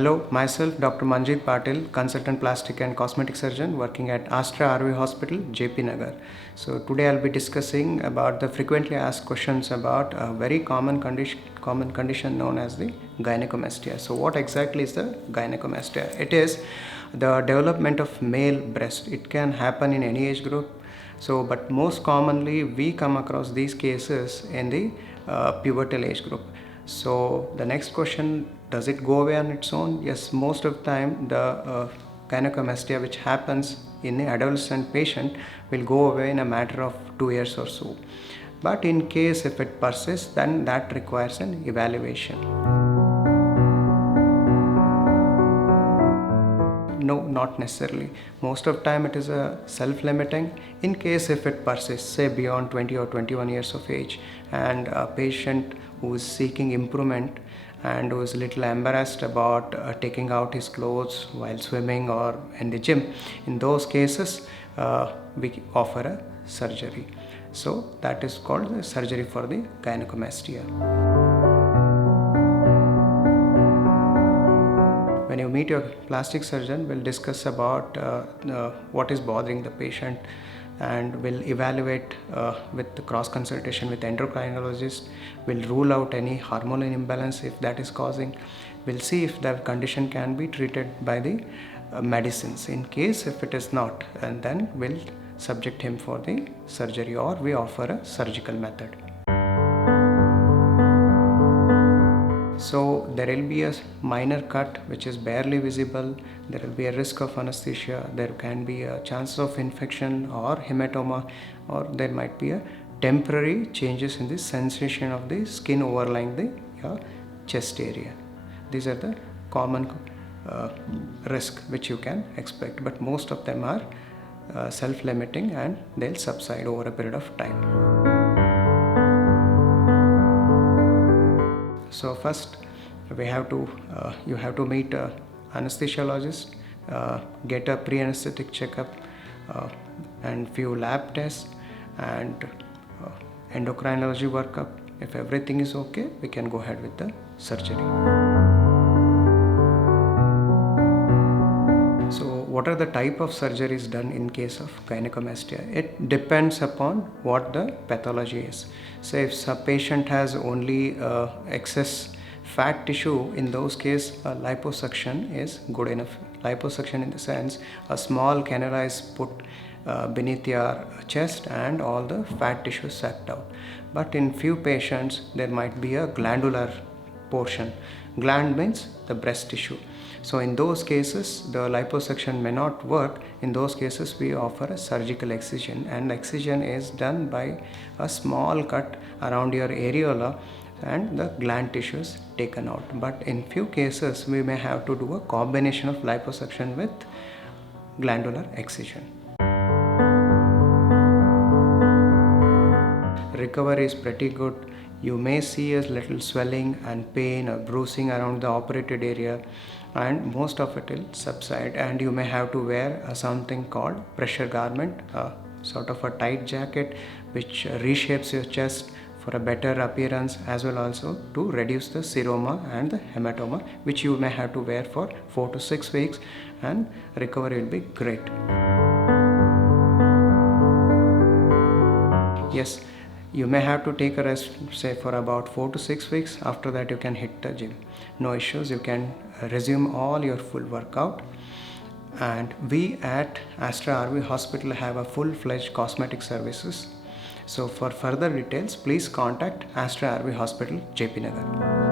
Hello, myself Dr. Manjeet Patil, consultant plastic and cosmetic surgeon working at Astra RV Hospital, JP Nagar. So today I'll be discussing about the frequently asked questions about a very common condition known as the gynecomastia. So what exactly is the gynecomastia? It is the development of male breast. It can happen in any age group. So, but most commonly we come across these cases in the pubertal age group. So the next question, does it go away on its own? Yes, most of the time the gynecomastia which happens in the adolescent patient will go away in a matter of 2 years or so. But in case if it persists, then that requires an evaluation. No, not necessarily. Most of the time it is a self-limiting. In case if it persists, say beyond 20 or 21 years of age, and a patient who is seeking improvement and who is a little embarrassed about taking out his clothes while swimming or in the gym, in those cases we offer a surgery. So that is called the surgery for the gynecomastia. When you meet your plastic surgeon, we'll discuss about what is bothering the patient, and we'll evaluate with the cross consultation with endocrinologist. We'll rule out any hormonal imbalance if that is causing. We'll see if the condition can be treated by the medicines. In case if it is not, and then we'll subject him for the surgery, or we offer a surgical method. So there will be a minor cut which is barely visible. There will be a risk of anesthesia. There can be a chance of infection or hematoma, or there might be a temporary changes in the sensation of the skin overlying the chest area. These are the common risk which you can expect, but most of them are self-limiting and they'll subside over a period of time. So first we have to you have to meet a anesthesiologist, get a pre-anesthetic checkup and few lab tests and endocrinology workup. If everything is okay, we can go ahead with the surgery. So what are the type of surgeries done in case of gynecomastia? It depends upon what the pathology is. So if a patient has only excess fat tissue, in those cases liposuction is good enough. Liposuction in the sense a small cannula is put beneath your chest and all the fat tissue sucked out. But in few patients there might be a glandular portion. Gland means the breast tissue. So in those cases the liposuction may not work. In those cases we offer a surgical excision, and excision is done by a small cut around your areola and the gland tissue is taken out. But in few cases we may have to do a combination of liposuction with glandular excision. Recovery is pretty good. You may see a little swelling and pain or bruising around the operated area, and most of it will subside, and you may have to wear something called pressure garment, sort of a tight jacket which reshapes your chest for a better appearance, as well also to reduce the seroma and the hematoma, which you may have to wear for 4 to 6 weeks, and recovery will be great. Yes, you may have to take a rest, say for about 4 to 6 weeks. After that you can hit the gym. No issues, you can resume all your full workout. And we at Astra RV Hospital have a full-fledged cosmetic services. So for further details, please contact Astra RV Hospital, JP Nagar.